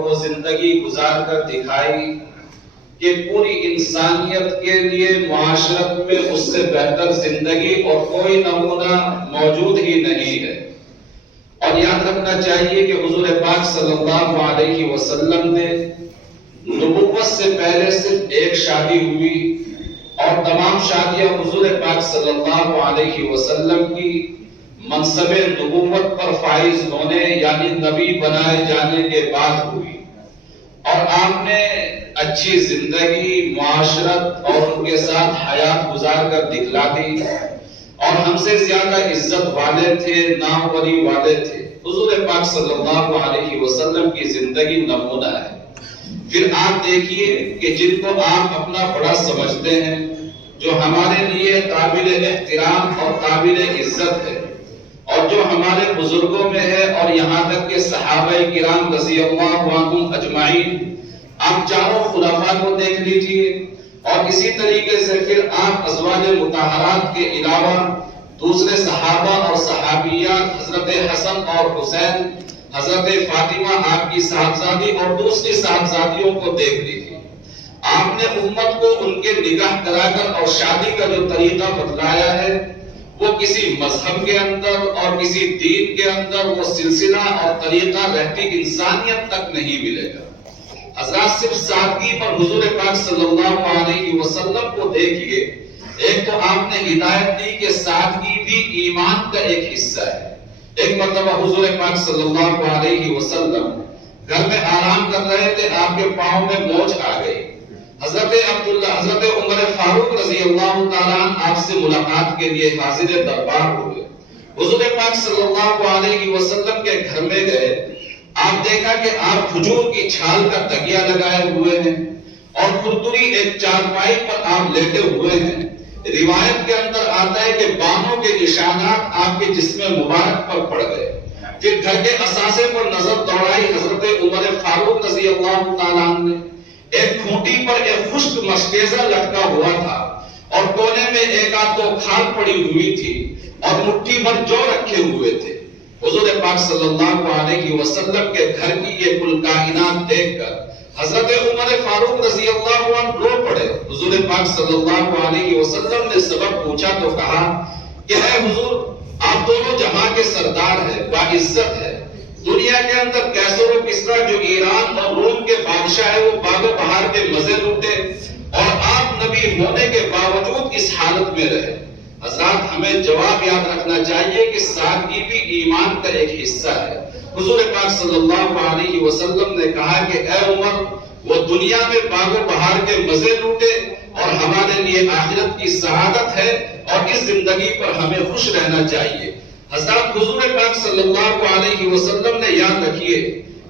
اور وہ زندگی گزار کر دکھائی کہ پوری انسانیت کے لیے معاشرت میں اس سے بہتر زندگی اور کوئی نمونہ موجود ہی نہیں ہے۔ اور یاد رکھنا چاہیے کہ حضور پاک صلی اللہ علیہ وسلم نے نبوت سے پہلے صرف ایک شادی ہوئی اور تمام شادیاں حضور پاک صلی اللہ علیہ وسلم کی منصب نبوت پر فائز ہونے یعنی نبی بنائے جانے کے بعد ہوئی، اور آپ نے اچھی زندگی، معاشرت اور ان کے ساتھ حیات گزار کر دکھلا دی، اور ہم سے زیادہ عزت والے تھے، ناموری والے تھے۔ حضور پاک صلی اللہ علیہ وسلم کی زندگی نمونہ ہے۔ پھر آپ دیکھیے کہ جن کو آپ اپنا بڑا سمجھتے ہیں، جو ہمارے لیے قابل احترام اور قابل عزت ہے، اور جو ہمارے بزرگوں میں ہے، اور یہاں تک کہ صحابہ کرام رضی اللہ عنہم اجمعین، آپ چاروں خلفاء کو دیکھ لیجئے، اور اسی طریقے سے پھر آپ ازواج مطہرات کے علاوہ دوسرے صحابہ اور صحابیات، حضرت حسن اور حسین، حضرت فاطمہ آپ کی صاحبزادی اور دوسری صاحبزادیوں کو دیکھ لیجئے۔ آپ نے امت کو ان کے نکاح کرا کر اور شادی کا جو طریقہ بتلایا ہے، وہ کسی مذہب کے اندر اور کسی دین کے اندر وہ سلسلہ اور طریقہ رہتی انسانیت تک نہیں ملے گا۔ حضرات صرف سادگی پر حضور پاک صلی اللہ علیہ وسلم کو دیکھیے، ایک تو آپ نے ہدایت دی کہ سادگی بھی ایمان کا ایک حصہ ہے۔ ایک مرتبہ حضور پاک صلی اللہ علیہ وسلم گھر میں آرام کر رہے تھے، آپ کے پاؤں میں موچ آ گئی۔ حضرت عمر فاروق رضی اللہ تعالیٰ عنہ آپ سے ملاقات کے لیے حاضر دربار ہوئے۔ حضور پاک صلی اللہ علیہ وسلم کے گھر میں گئے، آپ دیکھا کہ آپ کھجور کی چھال کا تکیہ لگائے ہوئے ہیں، اور کھردری ایک چارپائی پر آپ لیٹے ہوئے ہیں۔ روایت کے اندر آتا ہے کہ بانوں کے نشانات آپ کے جسم مبارک پر پڑ گئے۔ پھر گھر کے اثاثے پر نظر دوڑائی حضرت عمر فاروق رضی اللہ تعالیٰ عنہ نے، ایک کھوٹی پر ایک خشک مشکیزہ لٹکا ہوا تھا، اور کونے میں ایک آدھ دو کھال پڑی ہوئی تھی، اور مٹھی بھر جو رکھے ہوئے تھے۔ حضور پاک صلی اللہ علیہ وسلم کے گھر کی یہ کل کائنات دیکھ کر حضرت عمر فاروق رضی اللہ عنہ رو پڑے۔ حضور پاک صلی اللہ علیہ وسلم نے سبب پوچھا تو کہا کہ اے حضور، آپ دونوں جہاں کے سردار ہیں، باعزت ہے، دنیا کے اندر کیسر و کسرا جو ایران اور روم کے بادشاہ ہے، وہ باغ و بہار کے مزے لوٹے، اور آپ نبی ہونے کے باوجود اس حالت میں رہے۔ حضرات ہمیں جواب یاد رکھنا چاہیے کہ سادگی بھی ایمان کا ایک حصہ ہے۔ حضور پاک صلی اللہ علیہ وسلم نے کہا کہ اے عمر، وہ دنیا میں باغ و بہار کے مزے لوٹے، اور ہمارے لیے آخرت کی سعادت ہے، اور اس زندگی پر ہمیں خوش رہنا چاہیے۔ حضرات حضور پاک صلی اللہ علیہ وسلم نے یاد رکھیے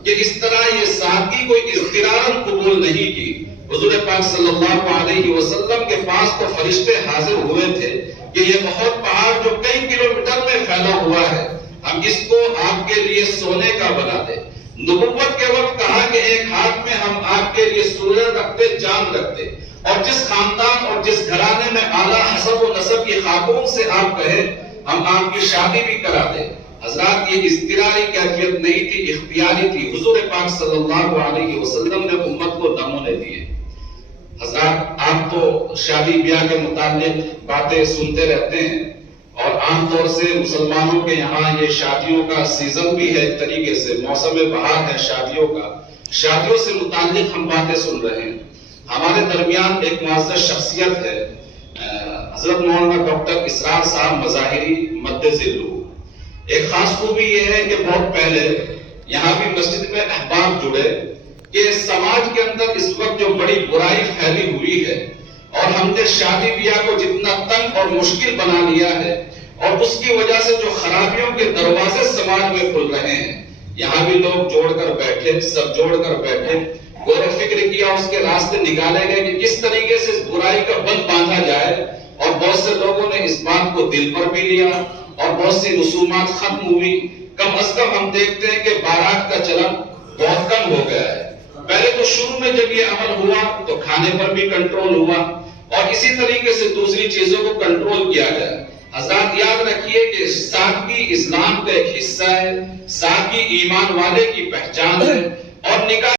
کہ اس طرح یہ سادگی کوئی اضطرارن قبول نہیں کی۔ حضور پاک صلی اللہ علیہ وسلم کے پاس تو فرشتے حاضر ہوئے تھے کہ یہ بہت پہاڑ جو کئی کلومیٹر میں پھیلا ہوا ہے، ہم اس کو آپ کے لیے سونے کا بنا دیں۔ نبوت کے وقت کہا کہ ایک ہاتھ میں ہم آپ کے لیے سورج رکھتے، چاند رکھتے، اور جس خاندان اور جس گھرانے میں اعلیٰ حسب و نسب کی خاتون سے آپ کہیں ہم آپ کی شادی بھی کرا دیں۔ حضرات یہ اضطراری کیفیت نہیں تھی، اختیاری تھی۔ حضور پاک صلی اللہ علیہ وسلم نے امت کو نمونے دیے۔ حضرات آپ تو شادی بیاہ کے متعلق باتیں سنتے رہتے ہیں، اور عام طور سے مسلمانوں کے یہاں یہ شادیوں کا سیزن بھی ہے، ایک طریقے سے موسم بہار ہے شادیوں کا۔ شادیوں سے متعلق ہم باتیں سن رہے ہیں۔ ہمارے درمیان ایک معزز شخصیت ہے، حضرت مولانا ڈاکٹر اسرار صاحب مظاہری مدذلہ۔ ایک خاص خوبی یہ ہے کہ بہت پہلے یہاں بھی مسجد میں احباب جڑے کہ سماج کے اندر اس وقت جو بڑی برائی پھیلی ہوئی ہے، اور ہم نے شادی بیاہ کو جتنا تنگ اور مشکل بنا لیا ہے، اور اس کی وجہ سے جو خرابیوں کے دروازے سماج میں کھل رہے ہیں، یہاں بھی لوگ جوڑ کر بیٹھے، سب جوڑ کر بیٹھے، غور و فکر کیا، اس کے راستے نکالے گئے کہ کس طریقے سے اس برائی کا بند باندھا جائے، اور بہت سے لوگوں نے اس بات کو دل پر بھی لیا، اور بہت سی رسومات ختم ہوئی۔ کم از کم ہم دیکھتے ہیں کہ بارات کا چلن بہت کم ہو گیا ہے۔ پہلے تو شروع میں جب یہ عمل ہوا تو کھانے پر بھی کنٹرول ہوا، اور اسی طریقے سے دوسری چیزوں کو کنٹرول کیا گیا۔ حضرات یاد رکھیے کہ سادگی اسلام کا ایک حصہ ہے، سادگی ایمان والے کی پہچان ہے، اور نکاح